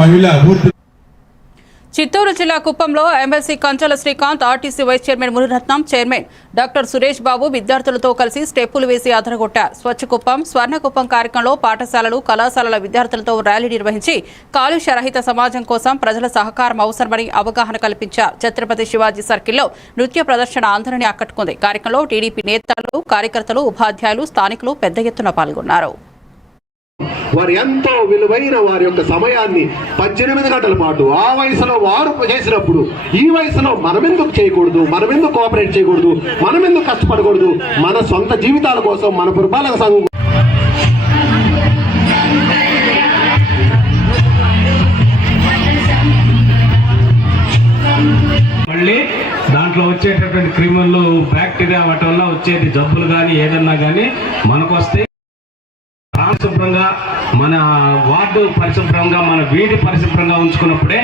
మహిళ అభివృద్ధి చిత్తూరు జిల్లా కుప్పంలో MLC Kanchala Srikanth RTC vice chairman Muniratnam chairman doctor Suresh Babu విద్యార్థులతో కలిసి స్టెప్పులు వేసి అదరగొట్టారు. స్వచ్ఛ కుప్పం స్వర్ణ కుప్పం కార్యక్రమంలో పాఠశాలలు కళాశాలల విద్యార్థులతో ర్యాలీ నిర్వహించి కాలుష్య రహిత సమాజం కోసం ప్రజల సహకారం అవసరమని అవగాహన కల్పించారు. ఛత్రపతి శివాజీ సర్కిల్లో నృత్య ప్రదర్శన అందరినీ ఆకట్టుకుంది. కార్యక్రమంలో టీడీపీ నేతలు కార్యకర్తలు ఉపాధ్యాయులు స్థానికులు పెద్ద ఎత్తున పాల్గొన్నారు. వారు ఎంతో విలువైన వారి యొక్క సమయాన్ని పద్దెనిమిది గంటల పాటు ఆ వయసులో వారు చేసినప్పుడు ఈ వయసులో మనం ఎందుకు చేయకూడదు? మనం ఎందుకు కోఆపరేట్ చేయకూడదు? మనం ఎందుకు కష్టపడకూడదు? మన సొంత జీవితాల కోసం మన పురపాలక సంఘం మళ్ళీ దాంట్లో వచ్చేటటువంటి క్రిములు బ్యాక్టీరియా వాటి వల్ల వచ్చేది జబ్బులు కానీ ఏదన్నా కానీ మనకు వస్తే పరిశుభ్రంగా మన వార్డు పరిశుభ్రంగా మన వీధి పరిశుభ్రంగా ఉంచుకున్నప్పుడే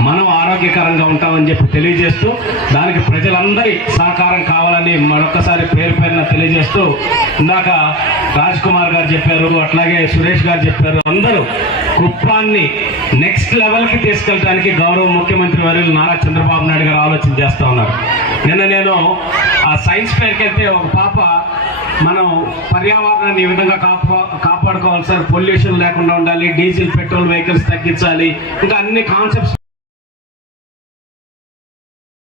మనం ఆరోగ్యకరంగా ఉంటామని చెప్పి తెలియజేస్తూ దానికి ప్రజలందరి సహకారం కావాలని మరొకసారి పేరు పేరున తెలియజేస్తూ ఇందాక రాజ్ కుమార్ గారు చెప్పారు అట్లాగే సురేష్ గారు చెప్పారు అందరూ కుప్పాన్ని నెక్స్ట్ లెవెల్కి తీసుకెళ్ళడానికి గౌరవ ముఖ్యమంత్రి వర్యులు నారా చంద్రబాబు నాయుడు గారు ఆలోచన చేస్తూ ఉన్నారు. నిన్న నేను ఆ సైన్స్ ఫేర్కి వెళ్తే ఒక పాప మనం పర్యావరణాన్ని ఈ విధంగా కాపా కాపాడుకోవాలి సార్. పొల్యూషన్ లేకుండా ఉండాలి డీజిల్ పెట్రోల్ వెహికల్స్ తగ్గించాలి ఇంకా అన్ని కాన్సెప్ట్స్